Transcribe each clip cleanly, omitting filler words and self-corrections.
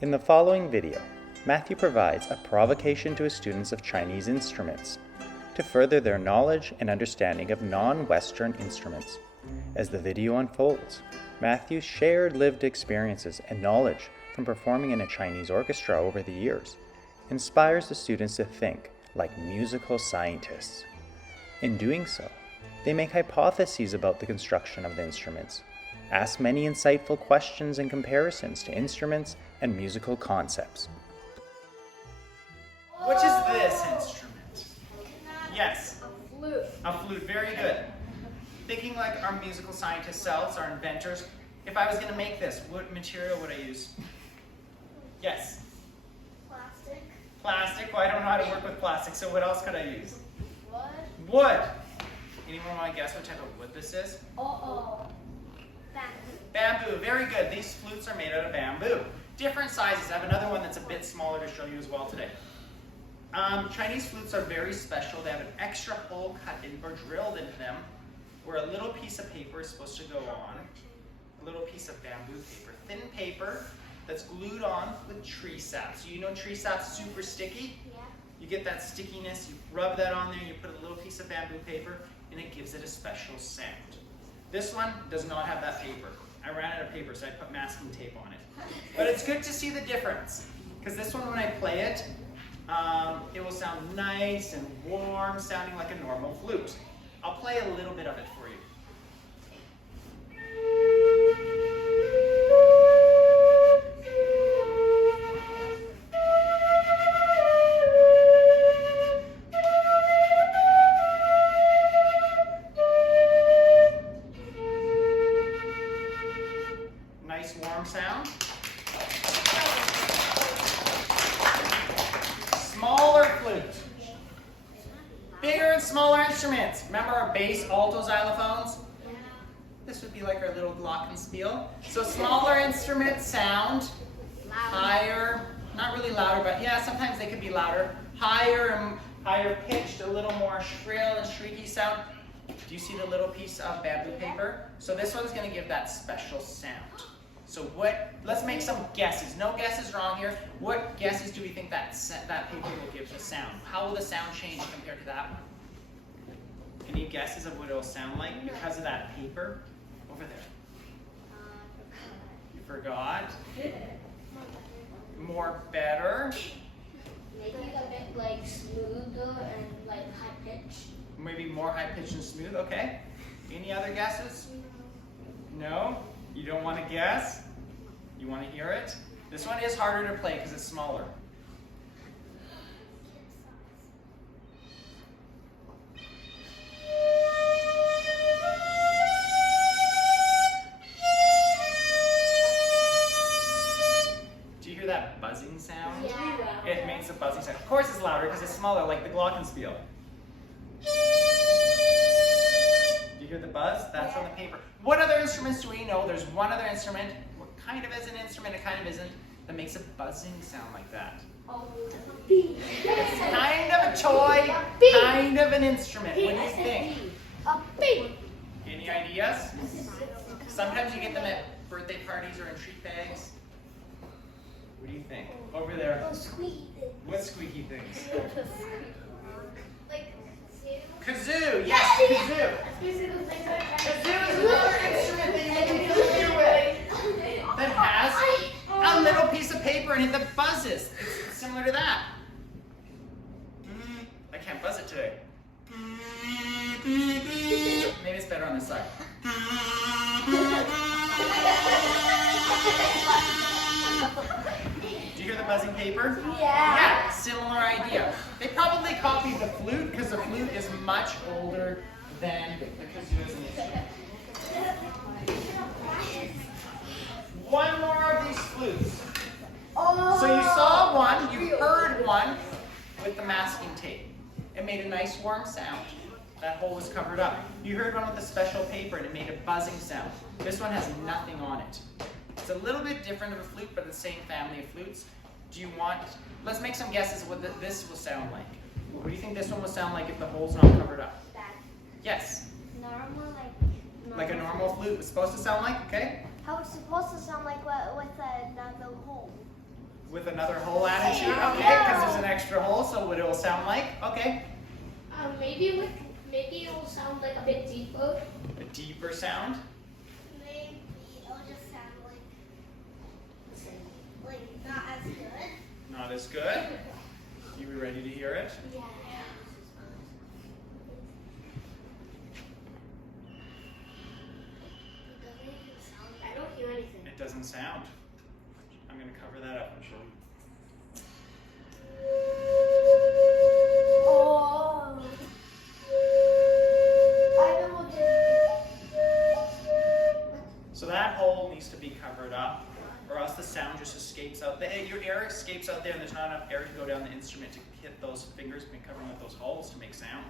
In the following video, Matthew provides a provocation to his students of Chinese instruments to further their knowledge and understanding of non-Western instruments. As the video unfolds, Matthew's shared lived experiences and knowledge from performing in a Chinese orchestra over the years inspires the students to think like musical scientists. In doing so, they make hypotheses about the construction of the instruments, ask many insightful questions and comparisons to instruments and musical concepts. Which is this instrument? Yes. A flute. A flute, very good. Thinking like our musical scientist selves, our inventors, if I was going to make this, what material would I use? Yes. Plastic. Plastic. Well, I don't know how to work with plastic, so what else could I use? Wood. Wood. Anyone want to guess what type of wood this is? Bamboo. Bamboo, very good. These flutes are made out of bamboo. Different sizes. I have another one that's a bit smaller to show you as well today. Chinese flutes are very special. They have an extra hole cut in or drilled into them where a little piece of paper is supposed to go on. A little piece of bamboo paper. Thin paper that's glued on with tree sap. So you know tree sap's super sticky? Yeah. You get that stickiness, you rub that on there, you put a little piece of bamboo paper, and it gives it a special sound. This one does not have that paper. I ran out of paper, so I put masking tape on it. But it's good to see the difference, because this one, when I play it, it will sound nice and warm, sounding like a normal flute. I'll play a little bit of it for you. Nice warm sound. Smaller flute. Bigger and smaller instruments. Remember our bass alto xylophones? This would be like our little glockenspiel. So smaller instruments sound higher, not really louder, but yeah, sometimes they could be louder. Higher and higher pitched, a little more shrill and shrieky sound. Do you see the little piece of bamboo paper? So this one's going to give that special sound. So let's make some guesses. No guesses wrong here. What guesses do we think that paper will give the sound? How will the sound change compared to that one? Any guesses of what it will sound like because of that paper? Over there. You forgot? More better. Maybe a bit like smoother and like high pitch. Maybe more high pitched and smooth. Okay. Any other guesses? No? You don't want to guess? You want to hear it? This one is harder to play because it's smaller. Do you hear that buzzing sound? Yeah. It makes a buzzing sound. Of course it's louder because it's smaller, like the glockenspiel. Do you hear the buzz? That's on the paper. What other instruments do we know? There's one other instrument, what kind of is an instrument, it kind of isn't, that makes a buzzing sound like that. It's kind of a toy, kind of an instrument. What do you think? A bee. Any ideas? Sometimes you get them at birthday parties or in treat bags. What do you think? Over there. Squeaky. What squeaky things? Like Kazoo, yes, kazoo. Kazoo is another instrument that you can kazoo with that has a little piece of paper in it that buzzes. It's similar to that. I can't buzz it today. Maybe it's better on this side. Do you hear the buzzing paper? Yeah. Yeah, similar idea. They probably copied the flute because the flute is much older than the kazoo as an instrument. One more of these flutes. So you saw one, you heard one with the masking tape. It made a nice warm sound. That hole was covered up. You heard one with a special paper and it made a buzzing sound. This one has nothing on it. It's a little bit different of a flute, but the same family of flutes. Let's make some guesses of what this will sound like. What do you think this one will sound like if the hole's not covered up? Yes? Normal, Like a normal flute was supposed to sound like, okay? How it's supposed to sound like with another hole. With another hole added to it? Okay, because there's an extra hole, so what it will sound like? Okay. Maybe it will sound like a bit deeper. A deeper sound? Maybe it'll just sound like not as good. Not as good? You ready to hear it? Yeah. I don't hear anything. It doesn't sound. I'm going to cover that up and show you. Oh. So that hole needs to be covered up, or else the sound just escapes out. Your air escapes out there, and there's not enough air to go down the instrument to hit those fingers and covering up those holes to make sound.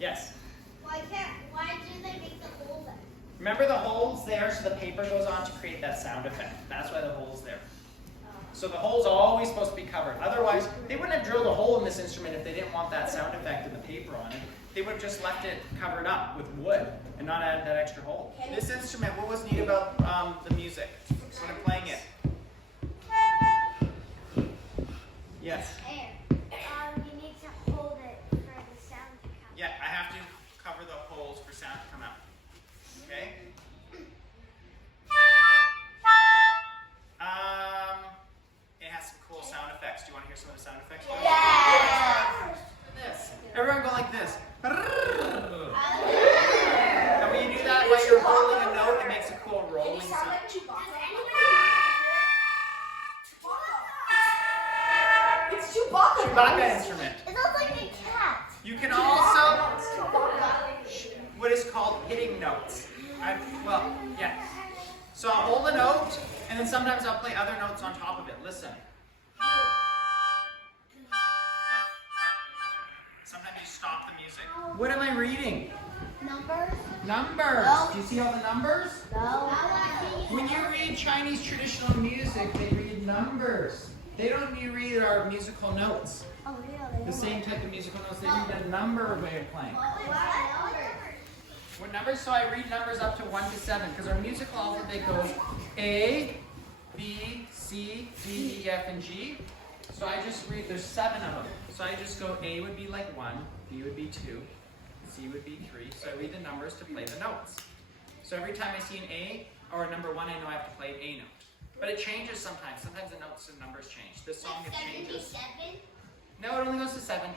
Yes? Why do they make the hole then? Remember the hole's there so the paper goes on to create that sound effect. That's why the hole's there. So the hole's always supposed to be covered. Otherwise, they wouldn't have drilled a hole in this instrument if they didn't want that sound effect and the paper on it. They would have just left it covered up with wood and not added that extra hole. This instrument, what was neat about the music when I'm playing it? Yes? Air. You need to hold it for the sound to come. Yeah, I have to cover the holes for sound to come out. Okay? It has some cool sound effects. Do you want to hear some of the sound effects? Yeah. This. Everyone go like this. And when you do that while you're holding a note, it makes a cool rolling sound. It's Chewbacca. Chewbacca instrument. It looks like a cat. You can also what is called hitting notes. Well, yeah. So I'll hold a note, and then sometimes I'll play other notes on top of it. Listen. Sometimes you stop the music. What am I reading? Numbers? Numbers. No. Do you see all the numbers? No. When you read Chinese traditional music, they read numbers. They don't read our musical notes. Oh, really? The same type of musical notes. They read a number way of playing. What numbers? So I read numbers up to 1 to 7 because our musical alphabet goes A, B, C, D, E, F, and G. So I just read, there's 7 of them. So I just go, A would be like 1, B would be 2, C would be 3. So I read the numbers to play the notes. So every time I see an A or a number 1, I know I have to play an A note. But it changes sometimes. Sometimes the notes and numbers change. This song, it changes. 77? No, it only goes to 7.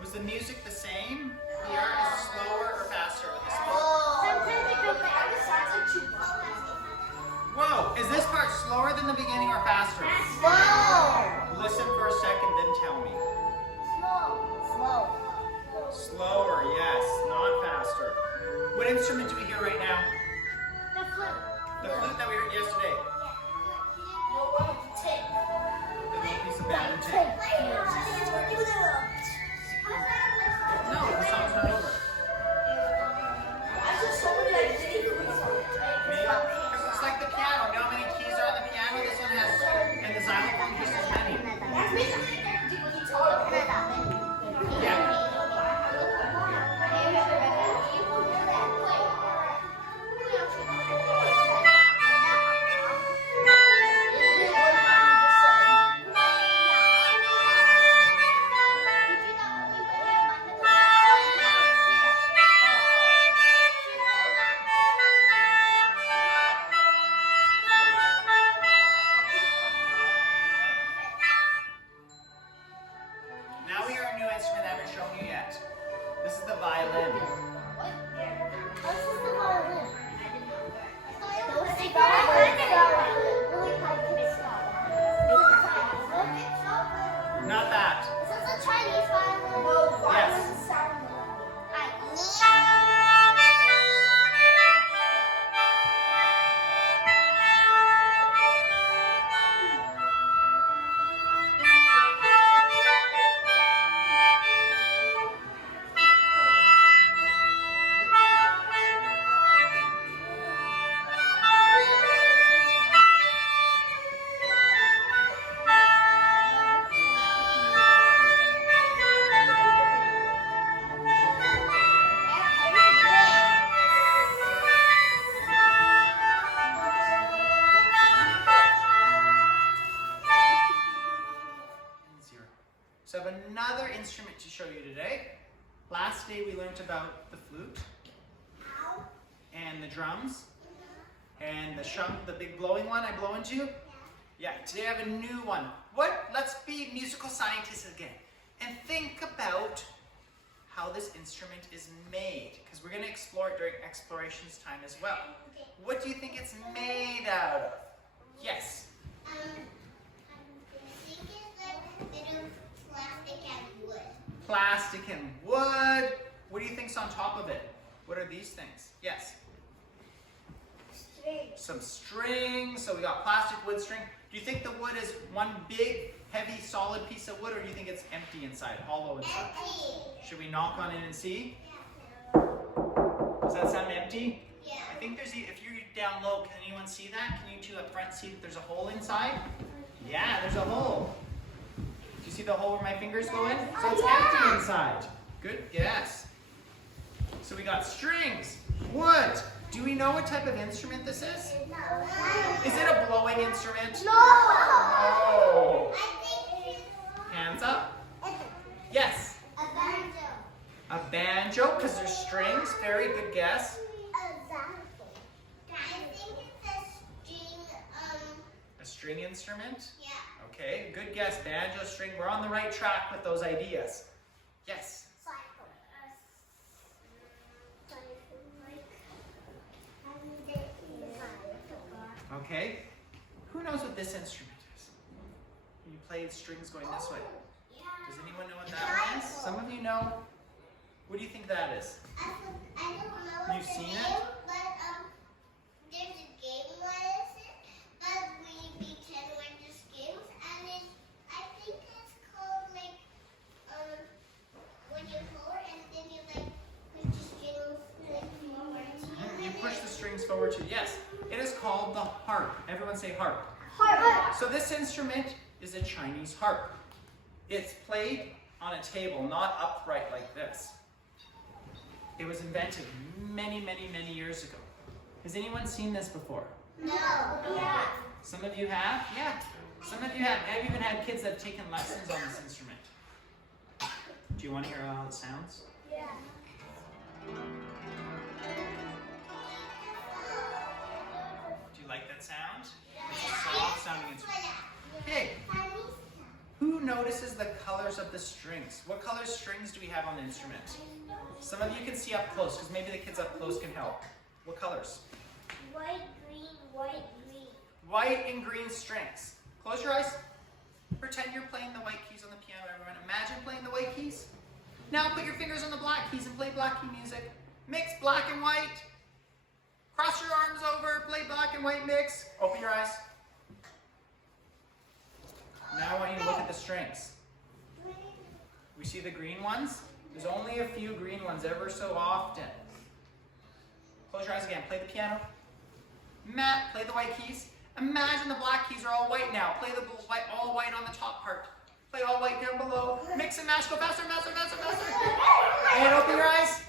Was the music the same? Here, is it slower or faster with this one? Whoa, is this part slower than the beginning or faster? Slow. Listen for a second, then tell me. Slow. Slower, yes, not faster. What instrument do we hear right now? The flute. The flute that we heard yesterday. The little piece of bamboo tape. No, the song's not over. Maybe, because it's like the piano. You know how many keys are on the piano? This one has, and the xylophone just as many. Yeah. today. Last day we learned about the flute and the drums and the shunk, the big blowing one I blow into. Yeah, today I have a new one. Let's be musical scientists again and think about how this instrument is made, because we're going to explore it during explorations time as well. What do you think it's made out of? Yes. I think it's like a bit of plastic and wood. Plastic and wood. What do you think's on top of it? What are these things? Yes. String. Some strings. So we got plastic, wood, string. Do you think the wood is one big, heavy, solid piece of wood, or do you think it's empty inside, hollow inside? Empty. Should we knock on it and see? Does that sound empty? Yeah. I think if you're down low, can anyone see that? Can you two up front see that there's a hole inside? Yeah, there's a hole. Do you see the hole where my fingers go in? So it's empty inside. Good guess. So we got strings, wood. Do we know what type of instrument this is? Is it a blowing instrument? No. No. I think it's Hands up. Yes. a banjo. A banjo, because there's strings. Very good guess. I think it's a string, A string instrument? yeah. Okay, good guess. Banjo, string. We're on the right track with those ideas. Yes. Okay. Who knows what this instrument is? You played strings going this way. Does anyone know what that is? Some of you know. What do you think that is? I don't know what You've the seen name, it? but there's a game what is it? But we pretend we're just games, and I think it's called like when you pull and then you like push the strings like forward. You push the strings forward too. Yes. It is called the harp. Everyone say harp. Harp. So this instrument is a Chinese harp. It's played on a table, not upright like this. It was invented many, many, many years ago. Has anyone seen this before? No. Yeah. Some of you have? Yeah. Some of you have. I've even had kids that have taken lessons on this instrument. Do you want to hear how it sounds? Yeah. Do you like that sound? It's a soft sounding instrument. Okay. Who notices the colors of the strings? What color strings do we have on the instrument? Some of you can see up close, because maybe the kids up close can help. What colors? White, green, white, green. White and green strings. Close your eyes. Pretend you're playing the white keys on the piano, everyone. Imagine playing the white keys. Now put your fingers on the black keys and play black key music. Mix black and white. Cross your arms over, play black and white mix. Open your eyes. Now I want you to look at the strings. We see the green ones? There's only a few green ones ever so often. Close your eyes again. Play the piano. Matt, play the white keys. Imagine the black keys are all white now. Play the white, all white on the top part. Play all white down below. Mix and mash. Go faster, faster, faster, faster. And open your eyes.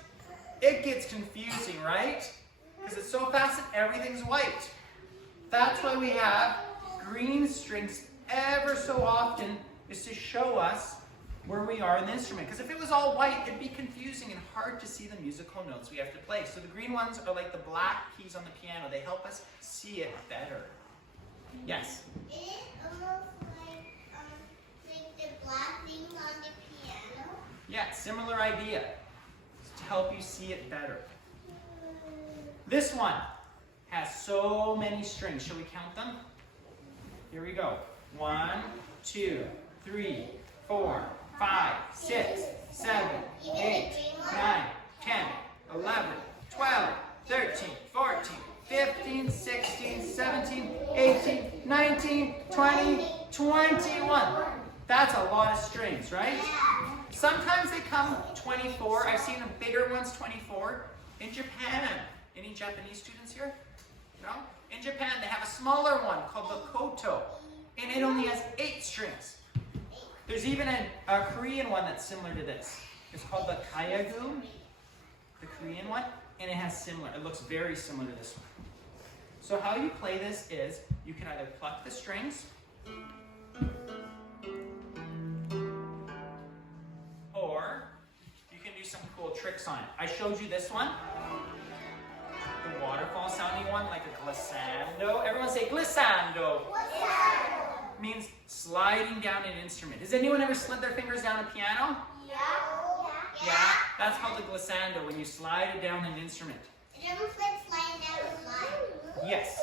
It gets confusing, right? Because it's so fast that everything's white. That's why we have green strings ever so often, is to show us where we are in the instrument. Because if it was all white, it'd be confusing and hard to see the musical notes we have to play. So the green ones are like the black keys on the piano. They help us see it better. Yes? It is almost like the black things on the piano. Yeah, similar idea. To help you see it better. This one has so many strings. Shall we count them? Here we go. 1, 2, 3, 4, 5, 6, 7, 8, 9, 10, 11, 12, 13, 14, 15, 16, 17, 18, 19, 20, 21. That's a lot of strings, right? Sometimes they come 24. I've seen the bigger ones 24. In Japan, any Japanese students here? No? In Japan, they have a smaller one called the koto, and it only has 8 strings. There's even a Korean one that's similar to this. It's called the kayagu, the Korean one, and it has similar. It looks very similar to this one. So how you play this is you can either pluck the strings, or cool tricks on it. I showed you this one. The waterfall sounding one, like a glissando. Everyone say glissando. Means sliding down an instrument. Has anyone ever slid their fingers down a piano? Yeah, that's called a glissando, when you slide it down an instrument. Yes.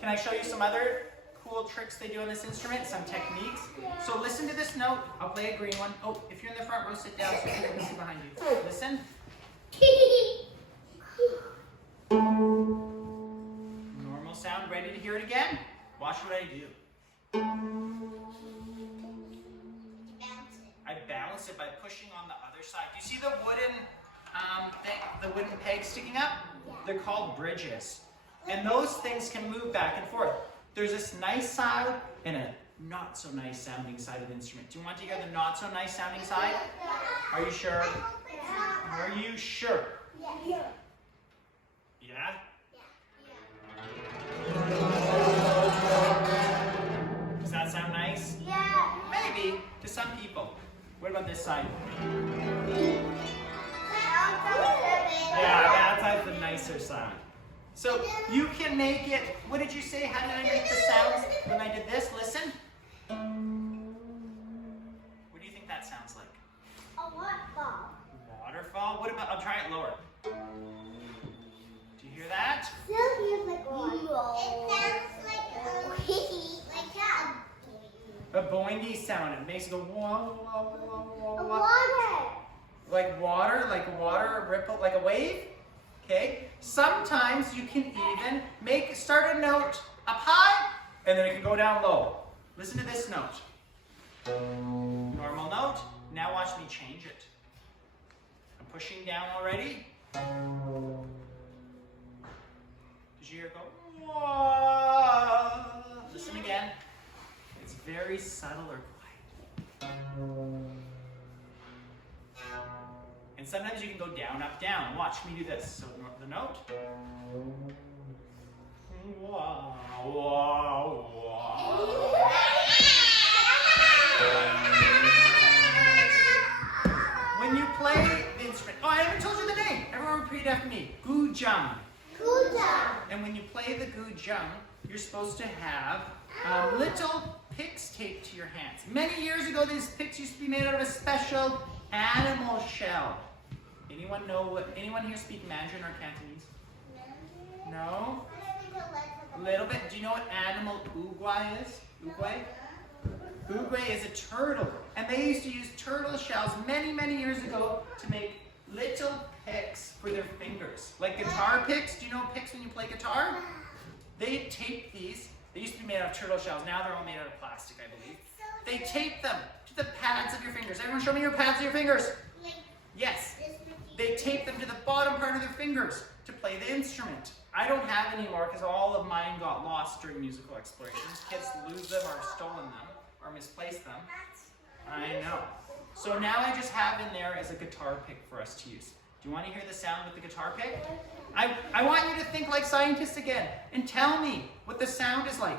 Can I show you some other cool tricks they do on this instrument? Some techniques? So listen to this note. I'll play a green one. Oh, if you're in the front row, sit down so people can see behind you. Listen. Normal sound. Ready to hear it again? Watch what I do. I balance it by pushing on the other side. Do you see the wooden pegs sticking up? They're called bridges. And those things can move back and forth. There's this nice sound and a not so nice sounding side of the instrument. Do you want to hear the not so nice sounding side? Are you sure? Are you sure? Yeah? Does that sound nice? Yeah. Maybe, to some people. What about this side? Yeah, that side's the nicer side. So you can make it, what did you say? How did I make the sounds when I did this? Listen. What do you think that sounds like? A waterfall. Waterfall? What about, I'll try it lower. Do you hear that? Still feels like waterfall. It sounds like A boingy sound. It makes it go wah, wah, wah, wah, wah. water. Like water, a ripple, like a wave. Okay. Sometimes you can even start a note up high, and then it can go down low. Listen to this note. Normal note. Now watch me change it. I'm pushing down already. Did you hear it go? Whoa. Listen again. It's very subtle or quiet. And sometimes you can go down, up, down. Watch me do this. So the note. Wah, wah, wah. When you play the instrument, oh, I haven't told you the name. Everyone repeat after me. Guzheng. And when you play the guzheng, you're supposed to have little picks taped to your hands. Many years ago, these picks used to be made out of a special animal shell. Anyone here speak Mandarin or Cantonese? No? A little bit. Do you know what animal uguay is? Uguay? Uguay is a turtle. And they used to use turtle shells many, many years ago to make little picks for their fingers. Like guitar picks. Do you know picks when you play guitar? They tape these. They used to be made out of turtle shells. Now they're all made out of plastic, I believe. They tape them to the pads of your fingers. Everyone show me your pads of your fingers. Yes. They tape them to the bottom part of their fingers to play the instrument. I don't have any more because all of mine got lost during musical explorations. Kids lose them or stolen them or misplaced them. I know. So now I just have in there as a guitar pick for us to use. Do you want to hear the sound with the guitar pick? I want you to think like scientists again and tell me what the sound is like.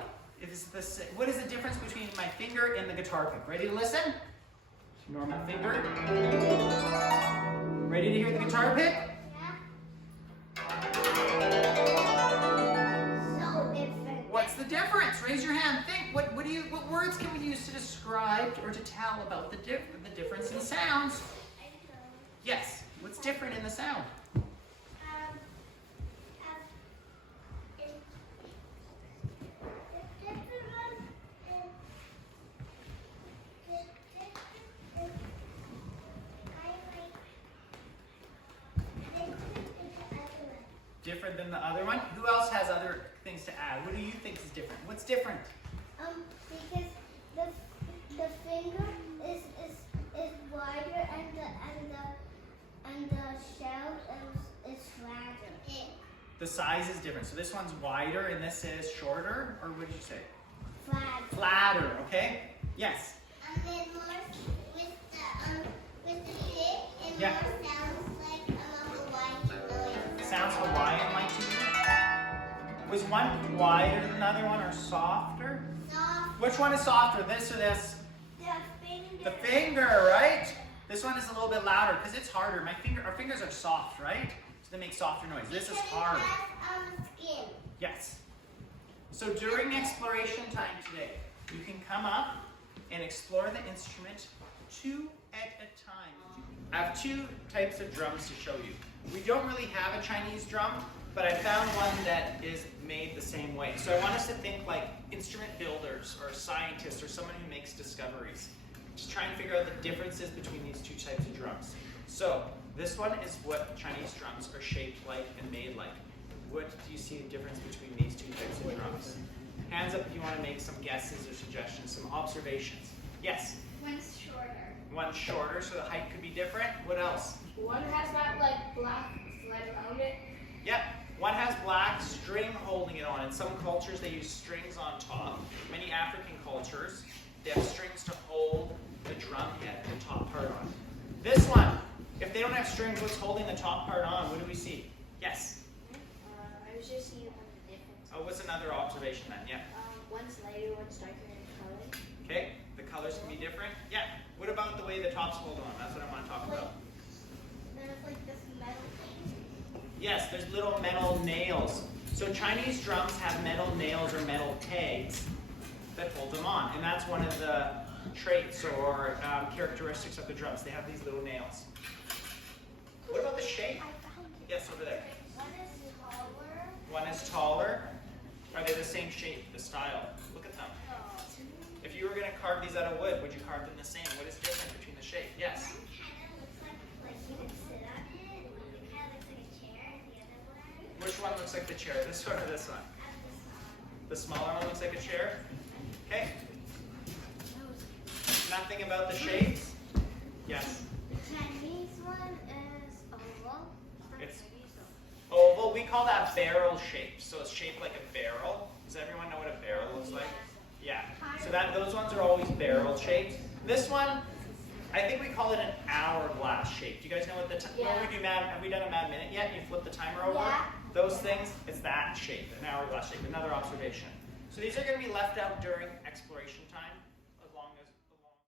What is the difference between my finger and the guitar pick? Ready to listen? Normal finger. Ready to hear the guitar pick? So different. What's the difference? Raise your hand. Think. What words can we use to describe or to tell about the difference in sounds? Yes. What's different in the sound? Different than the other one? Who else has other things to add? What do you think is different? What's different? Because the finger is wider and the shell is flatter. The size is different. So this one's wider and this is shorter, or what did you say? Flatter. Flatter, okay? Yes. And then more with the pick and Yeah. more sounds like Hawaiian noise. Sounds Hawaiian like to you? Was one wider than the other one or softer? Soft. Which one is softer, this or this? The finger. The finger, right? This one is a little bit louder because it's harder. Our fingers are soft, right? So they make softer noise. This is hard. Skin. Yes. So during exploration time today, you can come up and explore the instrument 2 at a time. I have 2 types of drums to show you. We don't really have a Chinese drum, but I found one that is made the same way. So I want us to think like instrument builders or scientists or someone who makes discoveries. Just try and figure out the differences between these 2 types of drums. So this one is what Chinese drums are shaped like and made like. What do you see the difference between these 2 types of drums? Hands up if you want to make some guesses or suggestions, some observations. Yes? One's shorter. One's shorter, so the height could be different. What else? One has that like black thread around it. Yep. One has black string holding it on. In some cultures, they use strings on top. Many African cultures, they have strings to hold the drum head, the top part on. This one, if they don't have strings, what's holding the top part on? What do we see? Yes? I was just seeing one of the differences. Oh, what's another observation then? Yeah. One's lighter, one's darker in color. Okay, the colors can be different. Yeah. What about the way the top's hold on? That's what I want to talk about. There's like this metal thing. Yes, there's little metal nails. So Chinese drums have metal nails or metal tags that hold them on. And that's one of the traits or characteristics of the drums. They have these little nails. What about the shape? Yes, over there. One is taller. One is taller. Are they the same shape, the style? Look at them. If you were going to carve these out of wood, would you carve them the same? What is different between the shape? Yes? One kind of looks like you could sit on it. It kind of looks like a chair. And the other one. Which one looks like the chair? This one or this one? The smaller one looks like a chair? Okay. Nothing about the shapes? Yes? The Chinese one is oval. It's oval. We call that barrel shaped. So it's shaped like a barrel. Does everyone know what a barrel looks like? Yeah. So those ones are always barrel shaped. This one, I think we call it an hourglass shape. Do you guys know what have we done a Mad Minute yet? You flip the timer over? Yeah. Those things, it's that shape, an hourglass shape. Another observation. So these are going to be left out during exploration time.